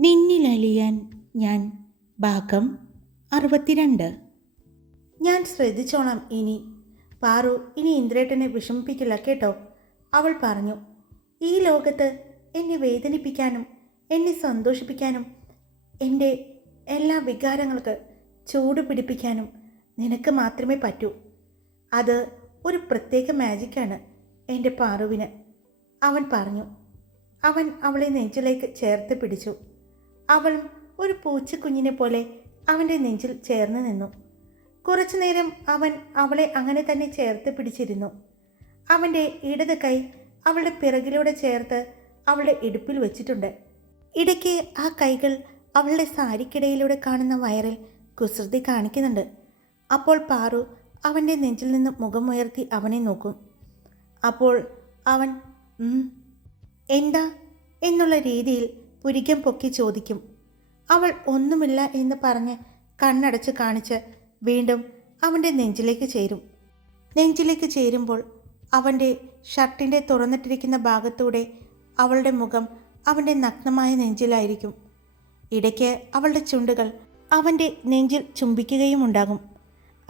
നിന്നിലലിയാൻ ഞാൻ ഭാഗം അറുപത്തിരണ്ട്. ഞാൻ ശ്രദ്ധിച്ചോണം ഇനി. പാറു ഇനി ഇന്ദ്രേട്ടനെ വിഷമിപ്പിക്കില്ല കേട്ടോ. അവൾ പറഞ്ഞു ഈ ലോകത്ത് എന്നെ വേദനിപ്പിക്കാനും എന്നെ സന്തോഷിപ്പിക്കാനും എന്റെ എല്ലാ വികാരങ്ങൾക്ക് ചൂട് പിടിപ്പിക്കാനും നിനക്ക് മാത്രമേ പറ്റൂ. അത് ഒരു പ്രത്യേക മാജിക്കാണ് എന്റെ പാറുവിന്. അവൻ പറഞ്ഞു. അവൻ അവളെ നെഞ്ചിലേക്ക് ചേർത്ത് പിടിച്ചു. അവളും ഒരു പൂച്ചക്കുഞ്ഞിനെ പോലെ അവന്റെ നെഞ്ചിൽ ചേർന്ന് നിന്നു. കുറച്ചു നേരം അവൻ അവളെ അങ്ങനെ തന്നെ ചേർത്ത് പിടിച്ചിരുന്നു. അവന്റെ ഇടത് കൈ അവളുടെ പിറകിലൂടെ ചേർത്ത് അവളുടെ ഇടുപ്പിൽ വെച്ചിട്ടുണ്ട്. ഇടയ്ക്ക് ആ കൈകൾ അവളുടെ സാരിക്കിടയിലൂടെ കാണുന്ന വയറിൽ കുസൃതി കാണിക്കുന്നുണ്ട്. അപ്പോൾ പാറു അവന്റെ നെഞ്ചിൽ നിന്ന് മുഖമുയർത്തി അവനെ നോക്കും. അപ്പോൾ അവൻ എന്താ? എന്നുള്ള രീതിയിൽ പുരികം പൊക്കി ചോദിക്കും. അവൾ ഒന്നുമില്ല എന്ന് പറഞ്ഞ് കണ്ണടച്ച് കാണിച്ച് വീണ്ടും അവന്റെ നെഞ്ചിലേക്ക് ചേരും. നെഞ്ചിലേക്ക് ചേരുമ്പോൾ അവന്റെ ഷർട്ടിന്റെ തുറന്നിട്ടിരിക്കുന്ന ഭാഗത്തൂടെ അവളുടെ മുഖം അവന്റെ നഗ്നമായ നെഞ്ചിലായിരിക്കും. ഇടയ്ക്ക് അവളുടെ ചുണ്ടുകൾ അവന്റെ നെഞ്ചിൽ ചുംബിക്കുകയും ഉണ്ടാകും.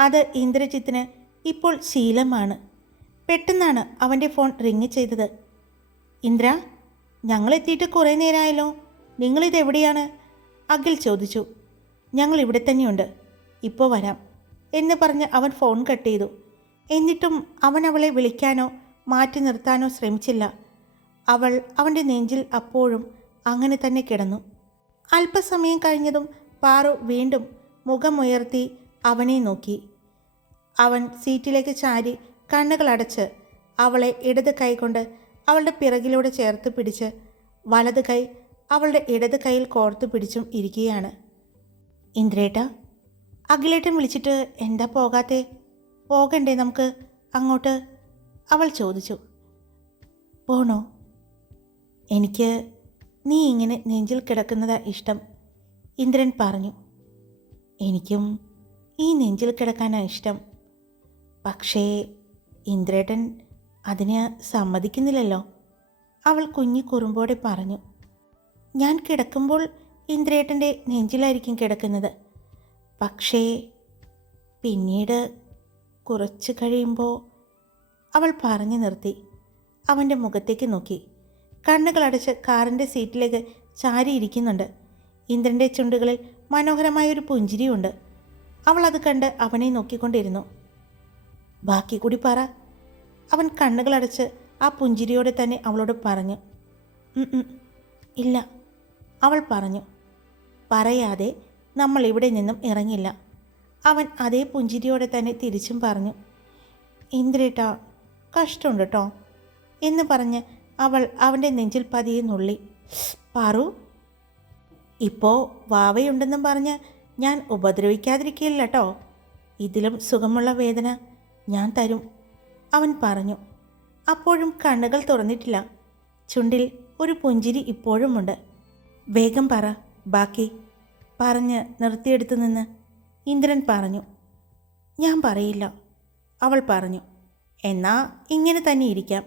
അത് ഇന്ദ്രജിത്തിന് ഇപ്പോൾ ശീലമാണ്. പെട്ടെന്നാണ് അവന്റെ ഫോൺ റിങ് ചെയ്തത്. ഇന്ദ്ര ഞങ്ങൾ എത്തിയിട്ട് കുറേ നേരമായല്ലോ നിങ്ങളിത് എവിടെയാണ്? അഖിൽ ചോദിച്ചു. ഞങ്ങൾ ഇവിടെ തന്നെയുണ്ട്. ഇപ്പോൾ വരാം എന്ന് പറഞ്ഞ് അവൻ ഫോൺ കട്ട് ചെയ്തു. എന്നിട്ടും അവൻ അവളെ വിളിക്കാനോ മാറ്റി നിർത്താനോ ശ്രമിച്ചില്ല. അവൾ അവന്റെ നെഞ്ചിൽ അപ്പോഴും അങ്ങനെ തന്നെ കിടന്നു. അല്പസമയം കഴിഞ്ഞതും പാറു വീണ്ടും മുഖമുയർത്തി അവനെ നോക്കി. അവൻ സീറ്റിലേക്ക് ചാരി കണ്ണുകളടച്ച് അവളെ ഇടത് കൈകൊണ്ട് അവളുടെ പിറകിലൂടെ ചേർത്ത് പിടിച്ച് വലത് കൈ അവളുടെ ഇടത് കൈയിൽ കോർത്തു പിടിച്ചും ഇരിക്കുകയാണ്. ഇന്ദ്രേട്ട അഖിലേട്ടൻ വിളിച്ചിട്ട് എന്താ പോകാത്തെ? പോകണ്ടേ നമുക്ക്? അങ്ങോട്ട്. അവൾ ചോദിച്ചു. പോണോ? എനിക്ക് നീ ഇങ്ങനെ നെഞ്ചിൽ കിടക്കുന്നതാ ഇഷ്ടം ഇന്ദ്രൻ പറഞ്ഞു. എനിക്കും ഈ നെഞ്ചിൽ കിടക്കാനാണ് ഇഷ്ടം. പക്ഷേ ഇന്ദ്രേട്ടൻ അതിന് സമ്മതിക്കുന്നില്ലല്ലോ. അവൾ കുഞ്ഞി കുറുമ്പോടെ പറഞ്ഞു ഞാൻ കിടക്കുമ്പോൾ ഇന്ദ്രേട്ടന്റെ നെഞ്ചിലായിരിക്കും കിടക്കുന്നത്. പക്ഷേ പിന്നീട് കുറച്ച് കഴിയുമ്പോൾ അവൾ പറഞ്ഞു നിർത്തി. അവന്റെ മുഖത്തേക്ക് നോക്കി. കണ്ണുകളടച്ച് കാറിന്റെ സീറ്റിലേക്ക് ചാരിയിരിക്കുന്നുണ്ട് ഇന്ദ്രന്റെ ചുണ്ടുകളിൽ മനോഹരമായ ഒരു പുഞ്ചിരിയുണ്ട്. അവൾ അത് കണ്ട് അവനെ നോക്കിക്കൊണ്ടിരുന്നു. ബാക്കി കൂടി പറ. അവൻ കണ്ണുകളടച്ച് ആ പുഞ്ചിരിയോടെ തന്നെ അവളോട് പറഞ്ഞു "ഉം, ഉം, ഇല്ല അവൾ പറഞ്ഞു പറയാതെ നമ്മൾ ഇവിടെ നിന്നും ഇറങ്ങില്ല അവൻ അതേ പുഞ്ചിരിയോടെ തന്നെ തിരിച്ചും പറഞ്ഞു ഇന്ദ്രേട്ടാ കഷ്ടമുണ്ട് കേട്ടോ എന്ന് പറഞ്ഞ് അവൾ അവന്റെ നെഞ്ചിൽ പതിയെ നുള്ളി പറു ഇപ്പോൾ വാവയുണ്ടെന്നും പറഞ്ഞ് ഞാൻ ഉപദ്രവിക്കാതിരിക്കില്ല കേട്ടോ ഇതിലും സുഖമുള്ള വേദന ഞാൻ തരും അവൻ പറഞ്ഞു അപ്പോഴും കണ്ണുകൾ തുറന്നിട്ടില്ല. ചുണ്ടിൽ ഒരു പുഞ്ചിരി ഇപ്പോഴുമുണ്ട്. വേഗം പറ ബാക്കി. പറഞ്ഞ് നിർത്തിയെടുത്തു നിന്ന് ഇന്ദ്രൻ പറഞ്ഞു ഞാൻ പറയില്ല. അവൾ പറഞ്ഞു എന്നാ ഇങ്ങനെ തന്നെ ഇരിക്കാം.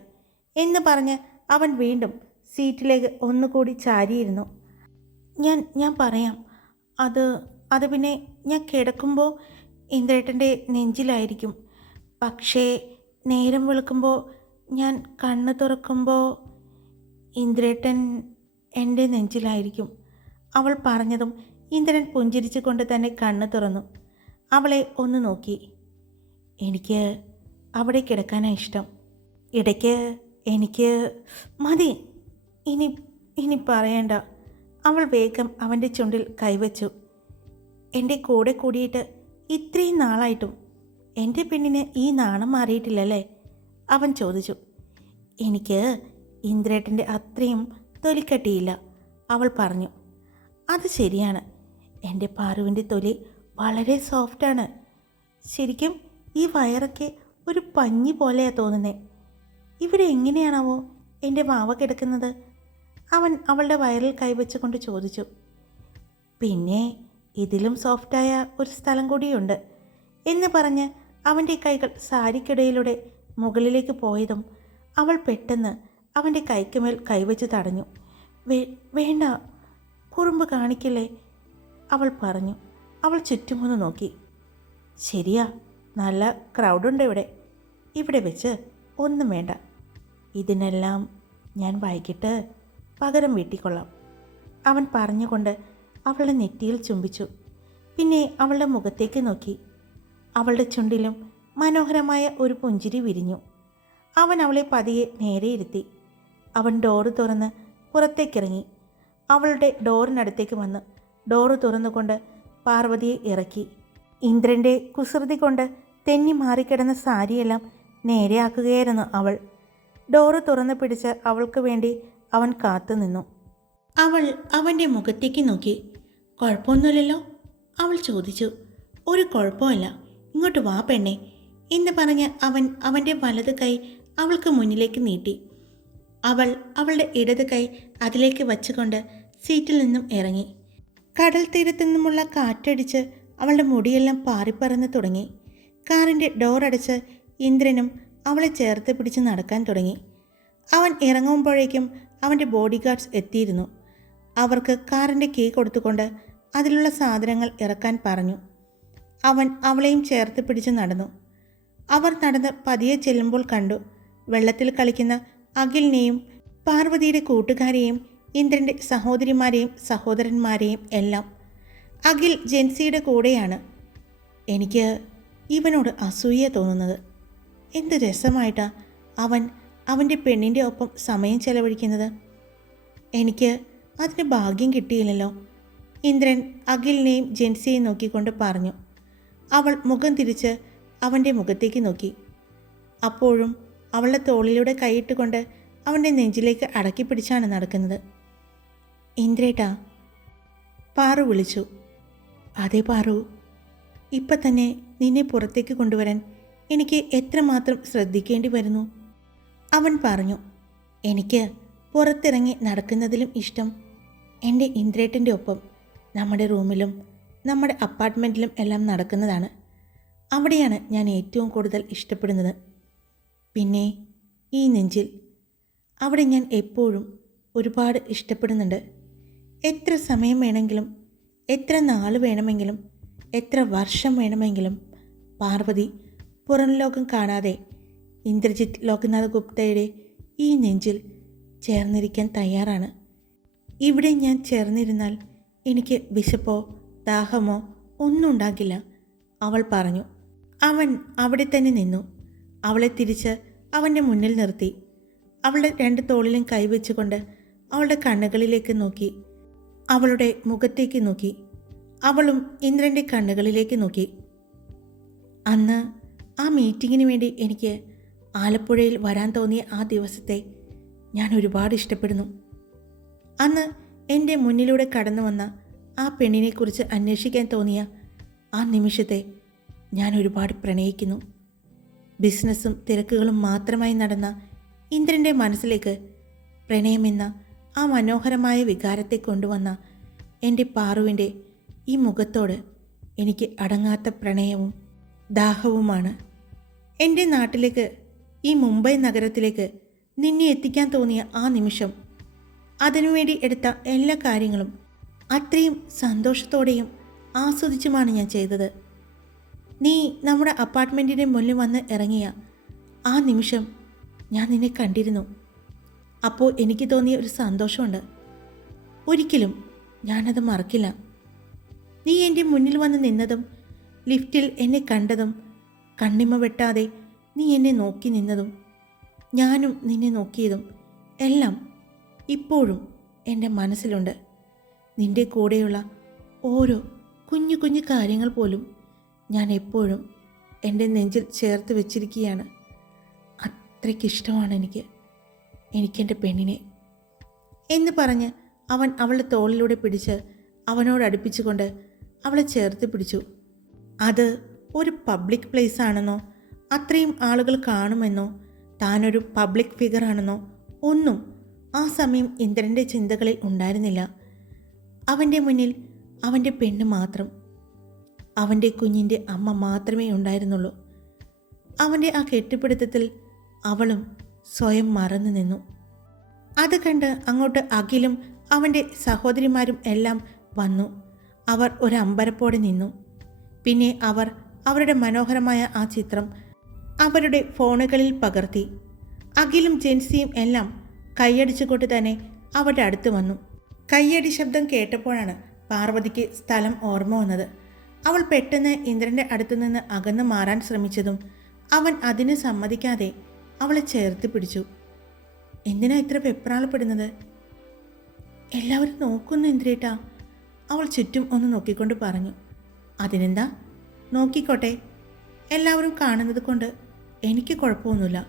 എന്ന് പറഞ്ഞ് അവൻ വീണ്ടും സീറ്റിലേക്ക് ഒന്നുകൂടി ചാരിയിരുന്നു. ഞാൻ ഞാൻ പറയാം. അത് അത് പിന്നെ ഞാൻ കിടക്കുമ്പോൾ ഇന്ദ്രേട്ടന്റെ നെഞ്ചിലായിരിക്കും. പക്ഷേ നേരം വെളുക്കുമ്പോൾ ഞാൻ കണ്ണ് തുറക്കുമ്പോൾ ഇന്ദ്രേട്ടൻ എന്റെ നെഞ്ചിലായിരിക്കും. അവൾ പറഞ്ഞതും ഇന്ദ്രൻ പുഞ്ചിരിച്ചു കൊണ്ട് തന്നെ കണ്ണ് തുറന്നു. അവളെ ഒന്ന് നോക്കി. എനിക്ക് അവിടെ കിടക്കാനാണ് ഇഷ്ടം. ഇടയ്ക്ക് എനിക്ക് മതി. ഇനി ഇനി പറയണ്ട. അവൾ വേഗം അവന്റെ ചുണ്ടിൽ കൈവച്ചു. എന്റെ കൂടെ കൂടിയിട്ട് ഇത്രയും നാളായിട്ടും എന്റെ പെണ്ണിന് ഈ നാണം മാറിയിട്ടില്ലല്ലേ? അവൻ ചോദിച്ചു. എനിക്ക് ഇന്ദ്രേട്ടന്റെ അത്രയും തൊലിക്കട്ടിയില്ല അവൾ പറഞ്ഞു. അത് ശരിയാണ്. എന്റെ പാറുവിന്റെ തൊലി വളരെ സോഫ്റ്റാണ് ശരിക്കും ഈ വയറൊക്കെ ഒരു പഞ്ഞി പോലെയാണ് തോന്നുന്നത് ഇവിടെ എങ്ങനെയാണാവോ എന്റെ മാവ കിടക്കുന്നത്? അവൻ അവളുടെ വയറിൽ കൈവച്ചുകൊണ്ട് ചോദിച്ചു. പിന്നെ ഇതിലും സോഫ്റ്റായ ഒരു സ്ഥലം കൂടിയുണ്ട് എന്ന് പറഞ്ഞ് അവന്റെ കൈകൾ സാരിക്കിടയിലൂടെ മുകളിലേക്ക് പോയതും അവൾ പെട്ടെന്ന് അവന്റെ കൈക്കുമേൽ കൈവച്ച് തടഞ്ഞു. വേ വേണ്ട കുറുമ്പ് കാണിക്കില്ലേ? അവൾ പറഞ്ഞു. അവൾ ചുറ്റുമൊന്ന് നോക്കി. ശരിയാ നല്ല ക്രൗഡുണ്ട് ഇവിടെ. ഇവിടെ വെച്ച് ഒന്നും വേണ്ട. ഇതിനെല്ലാം ഞാൻ വൈകിട്ട് പകരം വീട്ടിക്കൊള്ളാം. അവൻ പറഞ്ഞുകൊണ്ട് അവളുടെ നെറ്റിയിൽ ചുംബിച്ചു. പിന്നെ അവളുടെ മുഖത്തേക്ക് നോക്കി. അവളുടെ ചുണ്ടിലും മനോഹരമായ ഒരു പുഞ്ചിരി വിരിഞ്ഞു. അവൻ അവളെ പതിയെ നേരെയിരുത്തി അവൻ ഡോറ് തുറന്ന് പുറത്തേക്കിറങ്ങി. അവളുടെ ഡോറിനടുത്തേക്ക് വന്ന് ഡോറ് തുറന്നുകൊണ്ട് പാർവതിയെ ഇറക്കി. ഇന്ദ്രന്റെ കുസൃതി കൊണ്ട് തെന്നി മാറിക്കിടന്ന സാരിയെല്ലാം നേരെയാക്കുകയായിരുന്നു അവൾ. ഡോറ് തുറന്നു പിടിച്ച് അവൾക്ക് വേണ്ടി അവൻ കാത്തു നിന്നു. അവൾ അവന്റെ മുഖത്തേക്ക് നോക്കി. കുഴപ്പമൊന്നുമില്ലല്ലോ? അവൾ ചോദിച്ചു. ഒരു കുഴപ്പമില്ല ഇങ്ങോട്ട് വാ പെണ്ണെ എന്ന് പറഞ്ഞ് അവൻ അവന്റെ വലത് കൈ അവൾക്ക് മുന്നിലേക്ക് നീട്ടി. അവൾ അവളുടെ ഇടത് കൈ അതിലേക്ക് വച്ചുകൊണ്ട് സീറ്റിൽ നിന്നും ഇറങ്ങി. കടൽ തീരത്തു നിന്നുമുള്ള കാറ്റടിച്ച് അവളുടെ മുടിയെല്ലാം പാറിപ്പറന്ന് തുടങ്ങി. കാറിന്റെ ഡോറടച്ച് ഇന്ദ്രനും അവളെ ചേർത്ത് പിടിച്ച് നടക്കാൻ തുടങ്ങി. അവൻ ഇറങ്ങുമ്പോഴേക്കും അവന്റെ ബോഡി ഗാർഡ്സ് എത്തിയിരുന്നു. അവർക്ക് കാറിന്റെ കീ കൊടുത്തുകൊണ്ട് അതിലുള്ള സാധനങ്ങൾ ഇറക്കാൻ പറഞ്ഞു. അവൻ അവളെയും ചേർത്ത് പിടിച്ച് നടന്നു. അവർ നടന്ന് പതിയെ ചെല്ലുമ്പോൾ കണ്ടു വെള്ളത്തിൽ കളിക്കുന്ന അഖിലിനെയും പാർവതിയുടെ കൂട്ടുകാരെയും ഇന്ദ്രന്റെ സഹോദരിമാരെയും സഹോദരന്മാരെയും എല്ലാം. അഖിൽ ജെൻസിയുടെ കൂടെയാണ്. എനിക്ക് ഇവനോട് അസൂയ തോന്നുന്നത്. എന്ത് രസമായിട്ടാ അവൻ അവന്റെ പെണ്ണിന്റെ ഒപ്പം സമയം ചെലവഴിക്കുന്നത്. എനിക്ക് അതിന് ഭാഗ്യം കിട്ടിയില്ലല്ലോ. ഇന്ദ്രൻ അഖിലിനെയും ജെൻസിയെയും നോക്കിക്കൊണ്ട് പറഞ്ഞു. അവൾ മുഖം തിരിച്ച് അവന്റെ മുഖത്തേക്ക് നോക്കി. അപ്പോഴും അവളുടെ തോളിലൂടെ കൈയിട്ടുകൊണ്ട് അവന്റെ നെഞ്ചിലേക്ക് അടക്കി പിടിച്ചാണ് നടക്കുന്നത്. ഇന്ദ്രേട്ടാ പാറു വിളിച്ചു. അതെ പാറു. ഇപ്പം തന്നെ നിന്നെ പുറത്തേക്ക് കൊണ്ടുവരാൻ എനിക്ക് എത്രമാത്രം ശ്രദ്ധിക്കേണ്ടി വരുന്നു? അവൻ പറഞ്ഞു. എനിക്ക് പുറത്തിറങ്ങി നടക്കുന്നതിലും ഇഷ്ടം എന്റെ ഇന്ദ്രേട്ടന്റെ ഒപ്പം നമ്മുടെ റൂമിലും നമ്മുടെ അപ്പാർട്ട്മെന്റിലും എല്ലാം നടക്കുന്നതാണ്. അവിടെയാണ് ഞാൻ ഏറ്റവും കൂടുതൽ ഇഷ്ടപ്പെടുന്നത്. പിന്നെ ഈ നെഞ്ചിൽ അവിടെ ഞാൻ എപ്പോഴും ഒരുപാട് ഇഷ്ടപ്പെടുന്നുണ്ട്. എത്ര സമയം വേണമെങ്കിലും എത്ര നാൾ വേണമെങ്കിലും എത്ര വർഷം വേണമെങ്കിലും പാർവതി പുറം ലോകം കാണാതെ ഇന്ദ്രജിത്ത് ലോക്നാഥ് ഗുപ്തയുടെ ഈ നെഞ്ചിൽ ചേർന്നിരിക്കാൻ തയ്യാറാണ്. ഇവിടെ ഞാൻ ചേർന്നിരുന്നാൽ എനിക്ക് വിശപ്പോ ദാഹമോ ഒന്നും ഉണ്ടാകില്ല അവൾ പറഞ്ഞു അവൻ അവിടെ തന്നെ നിന്നു. അവളെ തിരിച്ച് അവന്റെ മുന്നിൽ നിർത്തി. അവളുടെ രണ്ട് തോളിലും കൈവച്ചുകൊണ്ട് അവളുടെ കണ്ണുകളിലേക്ക് നോക്കി. അവളുടെ മുഖത്തേക്ക് നോക്കി. അവളും ഇന്ദ്രന്റെ കണ്ണുകളിലേക്ക് നോക്കി. അന്ന് ആ മീറ്റിങ്ങിന് വേണ്ടി എനിക്ക് ആലപ്പുഴയിൽ വരാൻ തോന്നിയ ആ ദിവസത്തെ ഞാൻ ഒരുപാട് ഇഷ്ടപ്പെടുന്നു. അന്ന് എന്റെ മുന്നിലൂടെ കടന്നു വന്ന ആ പെണ്ണിനെക്കുറിച്ച് അന്വേഷിക്കാൻ തോന്നിയ ആ നിമിഷത്തെ ഞാൻ ഒരുപാട് പ്രണയിക്കുന്നു. ബിസിനസ്സും തിരക്കുകളും മാത്രമായി നടന്ന ഇന്ദ്രന്റെ മനസ്സിലേക്ക് പ്രണയമെന്ന ആ മനോഹരമായ വികാരത്തെ കൊണ്ടുവന്ന എന്റെ പാറുവിന്റെ ഈ മുഖത്തോട് എനിക്ക് അടങ്ങാത്ത പ്രണയവും ദാഹവുമാണ്. എന്റെ നാട്ടിലേക്ക് ഈ മുംബൈ നഗരത്തിലേക്ക് നിന്നെ എത്തിക്കാൻ തോന്നിയ ആ നിമിഷം അതിനുവേണ്ടി എടുത്ത എല്ലാ കാര്യങ്ങളും അത്രയും സന്തോഷത്തോടെയും ആസ്വദിച്ചുമാണ് ഞാൻ ചെയ്തത്. നീ നമ്മുടെ അപ്പാർട്ട്മെന്റിന്റെ മുന്നിൽ വന്ന് ഇറങ്ങിയ ആ നിമിഷം ഞാൻ നിന്നെ കണ്ടിരുന്നു. അപ്പോൾ എനിക്ക് തോന്നിയ ഒരു സന്തോഷമുണ്ട്. ഒരിക്കലും ഞാനത് മറക്കില്ല. നീ എന്റെ മുന്നിൽ വന്ന് നിന്നതും ലിഫ്റ്റിൽ എന്നെ കണ്ടതും കണ്ണിമ വെട്ടാതെ നീ എന്നെ നോക്കി നിന്നതും ഞാനും നിന്നെ നോക്കിയതും എല്ലാം ഇപ്പോഴും എന്റെ മനസ്സിലുണ്ട്. നിന്റെ കൂടെയുള്ള ഓരോ കുഞ്ഞു കുഞ്ഞു കാര്യങ്ങൾ പോലും ഞാൻ എപ്പോഴും എന്റെ നെഞ്ചിൽ ചേർത്ത് വെച്ചിരിക്കുകയാണ്. അത്രയ്ക്കിഷ്ടമാണ് എനിക്ക്. എനിക്കെന്റെ പെണ്ണിനെ എന്ന് പറഞ്ഞ് അവൻ അവളുടെ തോളിലൂടെ പിടിച്ച് അവനോട് അടുപ്പിച്ചുകൊണ്ട് അവളെ ചേർത്ത് പിടിച്ചു. അത് ഒരു പബ്ലിക് പ്ലേസ് ആണെന്നോ അത്രയും ആളുകൾ കാണുമെന്നോ താനൊരു പബ്ലിക് ഫിഗർ ആണെന്നോ ഒന്നും ആ സമയം ഇന്ദ്രന്റെ ചിന്തകളിൽ ഉണ്ടായിരുന്നില്ല. അവന്റെ മുന്നിൽ അവന്റെ പെണ്ണ് മാത്രം. അവന്റെ കുഞ്ഞിന്റെ അമ്മ മാത്രമേ ഉണ്ടായിരുന്നുള്ളൂ. അവന്റെ ആ കെട്ടിപ്പിടുത്തത്തിൽ അവളും സ്വയം മറന്നു നിന്നു. അത് കണ്ട് അങ്ങോട്ട് അഖിലും അവന്റെ സഹോദരിമാരും എല്ലാം വന്നു. അവർ ഒരു നിന്നു. പിന്നെ അവർ അവരുടെ മനോഹരമായ ആ ചിത്രം അവരുടെ ഫോണുകളിൽ പകർത്തി. അഖിലും ജെൻസിയും എല്ലാം കൈയടിച്ചുകൊണ്ട് തന്നെ അവരുടെ അടുത്ത് വന്നു. കയ്യടി ശബ്ദം കേട്ടപ്പോഴാണ് പാർവതിക്ക് സ്ഥലം ഓർമ്മ വന്നത്. അവൾ പെട്ടെന്ന് ഇന്ദ്രന്റെ അടുത്തു നിന്ന് അകന്നു മാറാൻ ശ്രമിച്ചതും അവൻ അതിന് സമ്മതിക്കാതെ അവളെ ചേർത്ത് പിടിച്ചു. എന്തിനാ ഇത്ര വെപ്രാളപ്പെടുന്നത്? എല്ലാവരും നോക്കുന്നു ഇന്ദ്രേട്ടാ. അവൾ ചുറ്റും ഒന്ന് നോക്കിക്കൊണ്ട് പറഞ്ഞു. അതിനെന്താ? നോക്കിക്കോട്ടെ. എല്ലാവരും കാണുന്നത് കൊണ്ട് എനിക്ക് കുഴപ്പമൊന്നുമില്ല.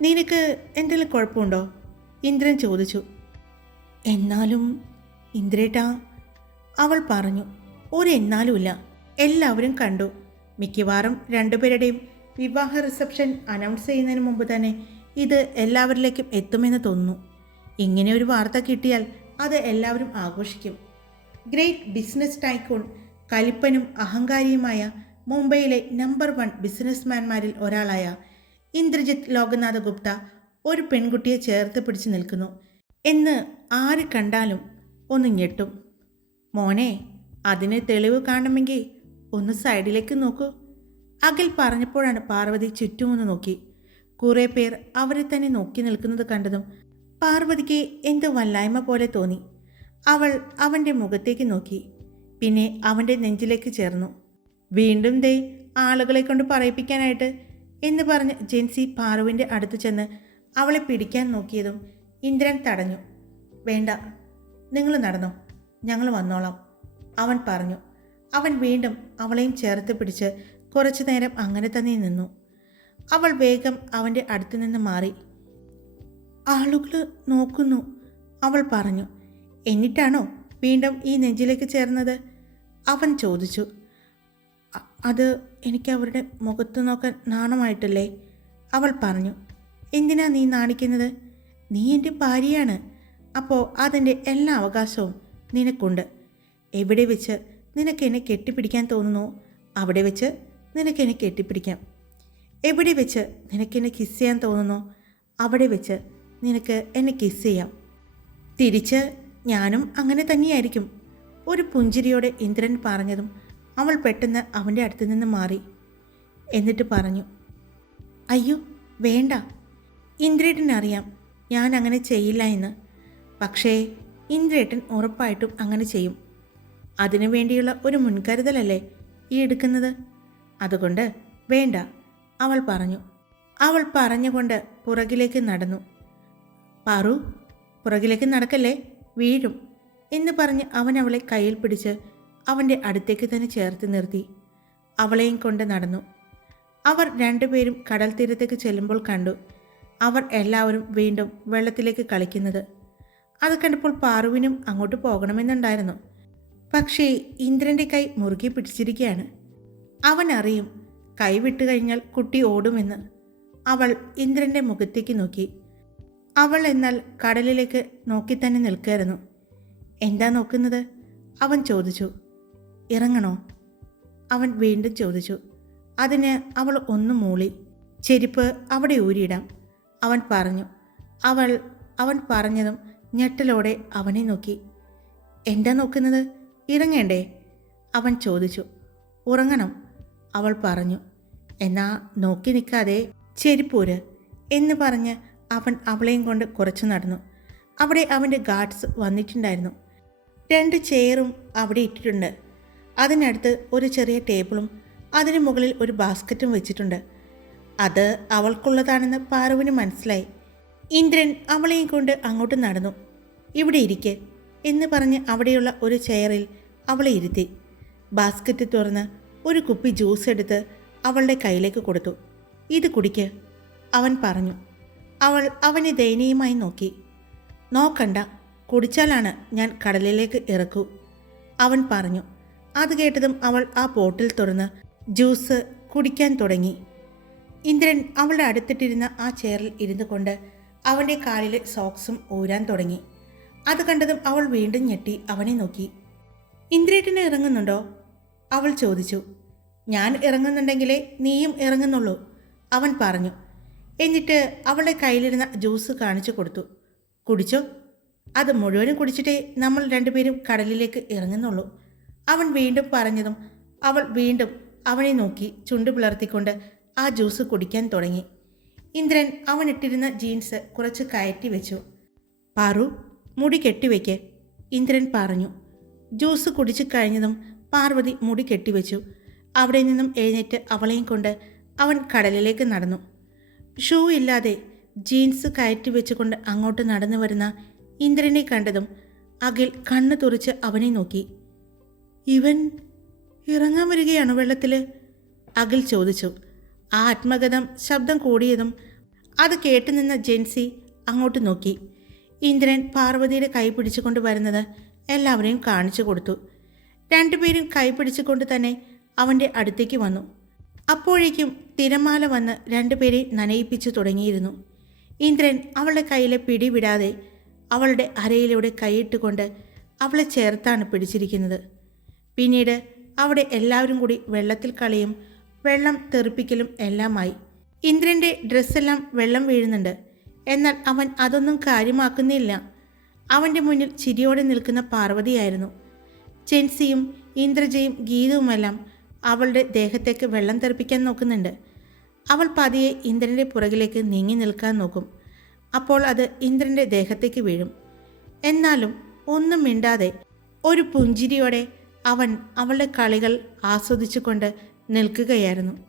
നിനക്ക് എന്തെങ്കിലും കുഴപ്പമുണ്ടോ? ഇന്ദ്രൻ ചോദിച്ചു. എന്നാലും ഇന്ദ്രേട്ടാ അവൾ പറഞ്ഞു ഒരു എന്നാലുമില്ല. എല്ലാവരും കണ്ടു. മിക്കവാറും രണ്ടുപേരുടെയും വിവാഹ റിസപ്ഷൻ അനൗൺസ് ചെയ്യുന്നതിന് മുമ്പ് തന്നെ ഇത് എല്ലാവരിലേക്കും എത്തുമെന്ന് തോന്നുന്നു. ഇങ്ങനെ ഒരു വാർത്ത കിട്ടിയാൽ അത് എല്ലാവരും ആഘോഷിക്കും. ഗ്രേറ്റ് ബിസിനസ് ടൈക്കൂൺ കലിപ്പനും അഹങ്കാരിയുമായ മുംബൈയിലെ നമ്പർ വൺ ബിസിനസ്മാൻമാരിൽ ഒരാളായ ഇന്ദ്രജിത്ത് ലോകനാഥ ഗുപ്ത ഒരു പെൺകുട്ടിയെ ചേർത്ത് പിടിച്ചു നിൽക്കുന്നു. എന്ന് ആര് കണ്ടാലും ഒന്ന് ഞെട്ടും. മോനെ അതിന് തെളിവ് കാണണമെങ്കിൽ ഒന്ന് സൈഡിലേക്ക് നോക്കൂ. അഖിൽ പറഞ്ഞപ്പോഴാണ് പാർവതി ചുറ്റുമൊന്ന് നോക്കി. കുറേ പേർ അവരെ തന്നെ നോക്കി നിൽക്കുന്നത് കണ്ടതും പാർവതിക്ക് എന്ത് വല്ലായ്മ പോലെ തോന്നി. അവൾ അവന്റെ മുഖത്തേക്ക് നോക്കി. പിന്നെ അവന്റെ നെഞ്ചിലേക്ക് ചേർന്നു. വീണ്ടും ദേ ആളുകളെ കൊണ്ട് പറയിപ്പിക്കാനായിട്ട് എന്ന് പറഞ്ഞ് ജെൻസി പാറുവിന്റെ അടുത്ത് ചെന്ന് അവളെ പിടിക്കാൻ നോക്കിയതും ഇന്ദ്രൻ തടഞ്ഞു. വേണ്ട നിങ്ങൾ നടന്നോ? ഞങ്ങൾ വന്നോളാം. അവൻ പറഞ്ഞു. അവൻ വീണ്ടും അവളെയും ചേർത്ത് പിടിച്ച് കുറച്ചു നേരം അങ്ങനെ തന്നെ നിന്നു. അവൾ വേഗം അവന്റെ അടുത്ത് നിന്ന് മാറി. ആളുകൾ നോക്കുന്നു. അവൾ പറഞ്ഞു. എന്നിട്ടാണോ വീണ്ടും ഈ നെഞ്ചിലേക്ക് ചേർന്നത്? അവൻ ചോദിച്ചു. അത് എനിക്ക് അവരുടെ മുഖത്ത് നോക്കാൻ നാണമായിട്ടല്ലേ? അവൾ പറഞ്ഞു. എന്തിനാ നീ നാണിക്കുന്നത്? നീ എന്റെ ഭാര്യയാണ്. അപ്പോൾ അതിന്റെ എല്ലാ അവകാശവും നിനക്കുണ്ട്. എവിടെ വെച്ച് നിനക്ക് എന്നെ കെട്ടിപ്പിടിക്കാൻ തോന്നുന്നു? അവിടെ വെച്ച് നിനക്ക് എന്നെ കെട്ടിപ്പിടിക്കാം. എവിടെ വെച്ച് നിനക്ക് എന്നെ കിസ് ചെയ്യാൻ തോന്നുന്നു? അവിടെ വെച്ച് നിനക്ക് എന്നെ കിസ് ചെയ്യാം. തിരിച്ച് ഞാനും അങ്ങനെ തന്നെയായിരിക്കും. ഒരു പുഞ്ചിരിയോടെ ഇന്ദ്രൻ പറഞ്ഞതും അവൾ പെട്ടെന്ന് അവന്റെ അടുത്ത് നിന്ന് മാറി. എന്നിട്ട് പറഞ്ഞു അയ്യോ വേണ്ട. ഇന്ദ്രേട്ടനറിയാം ഞാൻ അങ്ങനെ ചെയ്യില്ല എന്ന്. പക്ഷേ ഇന്ദ്രേട്ടൻ ഉറപ്പായിട്ടും അങ്ങനെ ചെയ്യും. അതിനു വേണ്ടിയുള്ള ഒരു മുൻകരുതലല്ലേ ഈ എടുക്കുന്നത്? അതുകൊണ്ട് വേണ്ട അവൾ പറഞ്ഞു. അവൾ പറഞ്ഞുകൊണ്ട് പുറകിലേക്ക് നടന്നു. പാറു പുറകിലേക്ക് നടക്കല്ലേ? വീഴും എന്ന് പറഞ്ഞ് അവൻ അവളെ കയ്യിൽ പിടിച്ച് അവന്റെ അടുത്തേക്ക് തന്നെ ചേർത്ത് നിർത്തി. അവളെയും കൊണ്ട് നടന്നു. അവർ രണ്ടുപേരും കടൽ തീരത്തേക്ക് ചെല്ലുമ്പോൾ കണ്ടു. അവർ എല്ലാവരും വീണ്ടും വെള്ളത്തിലേക്ക് കളിക്കുന്നത്. അത് കണ്ടപ്പോൾ പാറുവിനും അങ്ങോട്ട് പോകണമെന്നുണ്ടായിരുന്നു. പക്ഷേ ഇന്ദ്രന്റെ കൈ മുറുകെ പിടിച്ചിരിക്കുകയാണ് അവൻ അറിയും കൈ വിട്ടു കഴിഞ്ഞാൽ കുട്ടി ഓടുമെന്ന്. അവൾ ഇന്ദ്രന്റെ മുഖത്തേക്ക് നോക്കി. അവൾ എന്നാൽ കടലിലേക്ക് നോക്കി തന്നെ നിൽക്കുമായിരുന്നു എന്താ നോക്കുന്നത്? അവൻ ചോദിച്ചു. ഇറങ്ങണോ? അവൻ വീണ്ടും ചോദിച്ചു. അതിന് അവൾ ഒന്ന് മൂളി. ചെരുപ്പ് അവിടെ ഊരിയിടാം അവൻ പറഞ്ഞു. അവൾ അവൻ പറഞ്ഞതും ഞെട്ടലോടെ അവനെ നോക്കി. എന്താ നോക്കുന്നത്? ഇറങ്ങേണ്ടേ? അവൻ ചോദിച്ചു. ഉറങ്ങണം അവൾ പറഞ്ഞു. എന്നാ നോക്കി നിൽക്കാതെ ചെരിപ്പൂര് എന്ന് പറഞ്ഞ് അവൻ അവളെയും കൊണ്ട് കുറച്ച് നടന്നു. അവിടെ അവന്റെ ഗാർഡ്സ് വന്നിട്ടുണ്ടായിരുന്നു. രണ്ട് ചെയറും അവിടെ ഇട്ടിട്ടുണ്ട്. അതിനടുത്ത് ഒരു ചെറിയ ടേബിളും അതിന് മുകളിൽ ഒരു ബാസ്ക്കറ്റും വെച്ചിട്ടുണ്ട്. അത് അവൾക്കുള്ളതാണെന്ന് പാറുവിന് മനസ്സിലായി. ഇന്ദ്രൻ അവളെയും കൊണ്ട് അങ്ങോട്ട് നടന്നു. ഇവിടെ ഇരിക്കെ എന്ന് പറഞ്ഞ് അവിടെയുള്ള ഒരു ചെയറിൽ അവളെ ഇരുത്തി. ബാസ്ക്കറ്റ് തുറന്ന് ഒരു കുപ്പി ജ്യൂസ് എടുത്ത് അവളുടെ കയ്യിലേക്ക് കൊടുത്തു. ഇത് കുടിക്ക് അവൻ പറഞ്ഞു. അവൾ അവനെ ദയനീയമായി നോക്കി. നോക്കണ്ട കുടിച്ചാലാണ് ഞാൻ കടലിലേക്ക് ഇറക്കൂ അവൻ പറഞ്ഞു. അത് കേട്ടതും അവൾ ആ ബോട്ടിൽ തുറന്ന് ജ്യൂസ് കുടിക്കാൻ തുടങ്ങി. ഇന്ദ്രൻ അവളുടെ അടുത്തിട്ടിരുന്ന ആ ചെയറിൽ ഇരുന്നു കൊണ്ട് അവന്റെ കാലിലെ സോക്സും ഊരാൻ തുടങ്ങി. അത് കണ്ടതും അവൾ വീണ്ടും ഞെട്ടി അവനെ നോക്കി. ഇന്ദ്രേട്ടനെ ഇറങ്ങുന്നുണ്ടോ? അവൾ ചോദിച്ചു. ഞാൻ ഇറങ്ങുന്നുണ്ടെങ്കിലേ നീയും ഇറങ്ങുന്നുള്ളൂ അവൻ പറഞ്ഞു. എന്നിട്ട് അവളുടെ കയ്യിലിരുന്ന ജ്യൂസ് കാണിച്ചു കൊടുത്തു. കുടിച്ചോ? അത് മുഴുവനും കുടിച്ചിട്ടേ നമ്മൾ രണ്ടുപേരും കടലിലേക്ക് ഇറങ്ങുന്നുള്ളൂ അവൻ വീണ്ടും പറഞ്ഞതും അവൾ വീണ്ടും അവനെ നോക്കി ചുണ്ടു പിളർത്തിക്കൊണ്ട് ആ ജ്യൂസ് കുടിക്കാൻ തുടങ്ങി. ഇന്ദ്രൻ അവൻ ഇട്ടിരുന്ന ജീൻസ് കുറച്ച് കയറ്റി വെച്ചു. പാറു മുടി കെട്ടിവെക്ക് ഇന്ദ്രൻ പറഞ്ഞു. ജ്യൂസ് കുടിച്ചു കഴിഞ്ഞതും പാർവതി മുടി കെട്ടിവെച്ചു അവിടെ നിന്നും എഴുന്നേറ്റ് അവളെയും കൊണ്ട് അവൻ കടലിലേക്ക് നടന്നു. ഷൂ ഇല്ലാതെ ജീൻസ് കയറ്റി വെച്ചുകൊണ്ട് അങ്ങോട്ട് നടന്നു വരുന്ന ഇന്ദ്രനെ കണ്ടതും അഖിൽ കണ്ണു തുറച്ച് അവനെ നോക്കി. ഇവൻ ഇറങ്ങാൻ വരികയാണ് വെള്ളത്തിൽ അഖിൽ ചോദിച്ചു. ആ ആത്മഗതം ശബ്ദം കൂടിയതും അത് കേട്ടു നിന്ന ജെൻസി അങ്ങോട്ട് നോക്കി. ഇന്ദ്രൻ പാർവതിയുടെ കൈ പിടിച്ചുകൊണ്ട് വരുന്നത് എല്ലാവരെയും കാണിച്ചു കൊടുത്തു. രണ്ടുപേരും കൈ പിടിച്ചുകൊണ്ട് തന്നെ അവന്റെ അടുത്തേക്ക് വന്നു. അപ്പോഴേക്കും തിരമാല വന്ന് രണ്ടുപേരെ നനയിപ്പിച്ചു തുടങ്ങിയിരുന്നു. ഇന്ദ്രൻ അവളുടെ കയ്യിലെ പിടി വിടാതെ അവളുടെ അരയിലൂടെ കൈയിട്ടുകൊണ്ട് അവളെ ചേർത്താണ് പിടിച്ചിരിക്കുന്നത്. പിന്നീട് അവിടെ എല്ലാവരും കൂടി വെള്ളത്തിൽ കളിയും വെള്ളം തെറിപ്പിക്കലും എല്ലാമായി. ഇന്ദ്രന്റെ ഡ്രസ്സെല്ലാം വെള്ളം വീഴുന്നുണ്ട്. എന്നാൽ അവൻ അതൊന്നും കാര്യമാക്കുന്നില്ല. അവന്റെ മുന്നിൽ ചിരിയോടെ നിൽക്കുന്ന പാർവതിയായിരുന്നു. ചെൻസിയും ഇന്ദ്രജയും ഗീതവുമെല്ലാം അവളുടെ ദേഹത്തേക്ക് വെള്ളം തെറിപ്പിക്കാൻ നോക്കുന്നുണ്ട്. അവൾ പതിയെ ഇന്ദ്രന്റെ പുറകിലേക്ക് നീങ്ങി നിൽക്കാൻ നോക്കും. അപ്പോൾ അത് ഇന്ദ്രന്റെ ദേഹത്തേക്ക് വീഴും. എന്നാലും ഒന്നും മിണ്ടാതെ ഒരു പുഞ്ചിരിയോടെ അവൻ അവളുടെ കളികൾ ആസ്വദിച്ചുകൊണ്ട് നിൽക്കുകയായിരുന്നു.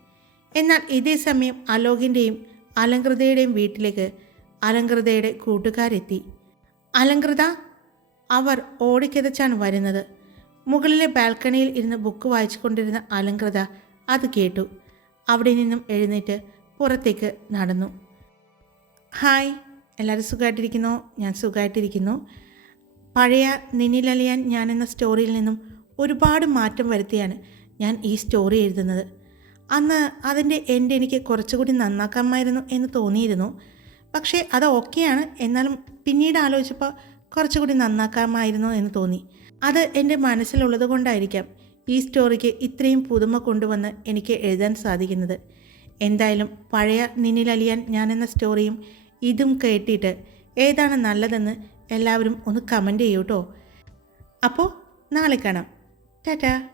എന്നാൽ ഇതേ സമയം അലോകിന്റെയും അലങ്കൃതയുടെയും വീട്ടിലേക്ക് അലങ്കൃതയുടെ കൂട്ടുകാരെത്തി. അലങ്കൃത അവർ ഓടിക്കിതച്ചാണ് വരുന്നത്. മുകളിലെ ബാൽക്കണിയിൽ ഇരുന്ന് ബുക്ക് വായിച്ചു കൊണ്ടിരുന്ന അലങ്കൃത അത് കേട്ടു. അവിടെ നിന്നും എഴുന്നേറ്റ് പുറത്തേക്ക് നടന്നു. ഹായ് എല്ലാവരും സുഖമായിട്ടിരിക്കുന്നു? ഞാൻ സുഖമായിട്ടിരിക്കുന്നു. പഴയ നിന്നിലലിയാൻ ഞാൻ എന്ന സ്റ്റോറിയിൽ നിന്നും ഒരുപാട് മാറ്റം വരുത്തിയാണ് ഞാൻ ഈ സ്റ്റോറി എഴുതുന്നത്. അന്ന് അതിന്റെ എന്റെ എനിക്ക് കുറച്ചുകൂടി നന്നാക്കാമായിരുന്നു എന്ന് തോന്നിയിരുന്നു. പക്ഷേ അത് ഓക്കെയാണ്. എന്നാലും പിന്നീട് ആലോചിച്ചപ്പോൾ കുറച്ചുകൂടി നന്നാക്കാമായിരുന്നു എന്ന് തോന്നി. അത് എന്റെ മനസ്സിലുള്ളത് കൊണ്ടായിരിക്കാം ഈ സ്റ്റോറിക്ക് ഇത്രയും പുതുമ കൊണ്ടുവന്ന് എനിക്ക് എഴുതാൻ സാധിക്കുന്നത്. എന്തായാലും പഴയ നിന്നിലലിയാൻ ഞാൻ എന്ന സ്റ്റോറിയും ഇതും കേട്ടിട്ട് ഏതാണ് നല്ലതെന്ന് എല്ലാവരും ഒന്ന് കമന്റ് ചെയ്യൂട്ടോ അപ്പോൾ നാളെ കാണാം. ടാറ്റാ.